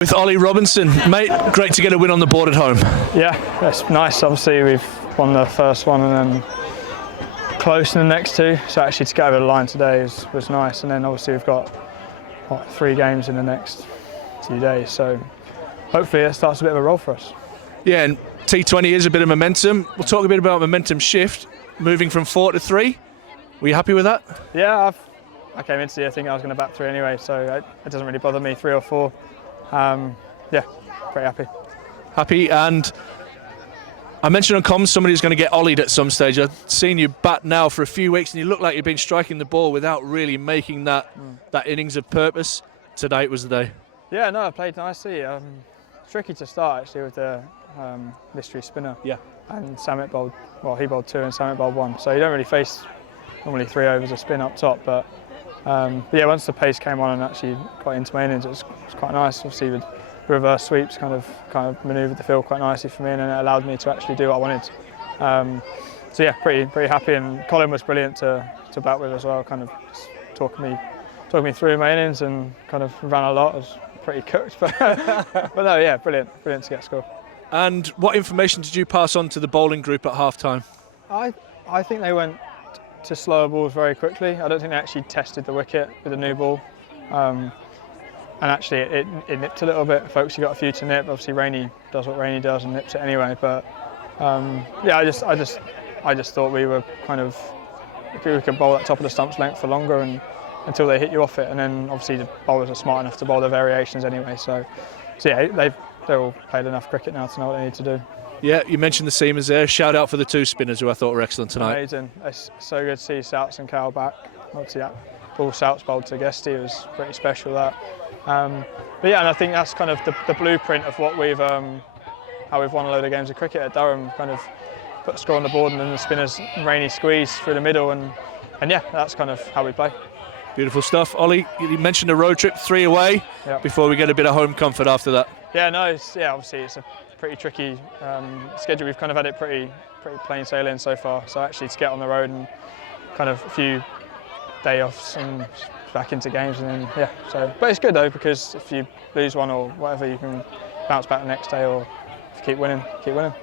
With Ollie Robinson, mate, great to get a win on the board at home. Yeah, it's nice. Obviously, we've won the first one and then close in the next two. So actually to get over the line today was nice. And then obviously we've got 3 games in the next 2 days. So hopefully it starts a bit of a roll for us. Yeah, and T20 is a bit of momentum. We'll talk a bit about momentum shift, moving from 4 to 3. Were you happy with that? Yeah, I came into the year thinking I was going to bat 3 anyway, so it doesn't really bother me, 3 or 4. Yeah, pretty happy. Happy, and I mentioned on comms somebody's going to get ollied at some stage. I've seen you bat now for a few weeks and you look like you've been striking the ball without really making that innings of purpose. Today was the day. Yeah, no, I played nicely. Tricky to start actually with the mystery spinner. Yeah. And Samit bowled, well, he bowled 2 and Samit bowled 1. So you don't really face normally 3 overs of spin up top, but yeah, once the pace came on and actually got into my innings, it was quite nice. Obviously, with reverse sweeps, kind of manoeuvred the field quite nicely for me, and it allowed me to actually do what I wanted. So yeah, pretty happy. And Colin was brilliant to bat with as well. Kind of just talking me through my innings and kind of ran a lot. I was pretty cooked, but but no, yeah, brilliant to get a score. And what information did you pass on to the bowling group at half time? I think they went to slower balls very quickly. I don't think they actually tested the wicket with the new ball, and actually it nipped a little bit. Folks, you got a few to nip. Obviously, Rainey does what Rainey does and nips it anyway. But yeah, I just thought we were kind of, if we could bowl at top of the stumps length for longer and until they hit you off it, and then obviously the bowlers are smart enough to bowl the variations anyway. So yeah, they've all played enough cricket now to know what they need to do. Yeah, you mentioned the seamers there. Shout out for the 2 spinners who I thought were excellent tonight. Amazing. It's so good to see Souts and Cal back. Obviously, that ball Souts bowled to Guesty was pretty special. That. But yeah, and I think that's kind of the blueprint of what we've, how we've won a load of games of cricket at Durham. Kind of put a score on the board and then the spinners Rainey squeeze through the middle, and yeah, that's kind of how we play. Beautiful stuff. Ollie, you mentioned a road trip, 3 away. Yep. Before we get a bit of home comfort after that. Yeah, no, obviously it's a pretty tricky schedule. We've kind of had it pretty plain sailing so far. So actually to get on the road and kind of a few day offs and back into games, and then yeah. So, but it's good though, because if you lose one or whatever, you can bounce back the next day, or if you keep winning, keep winning.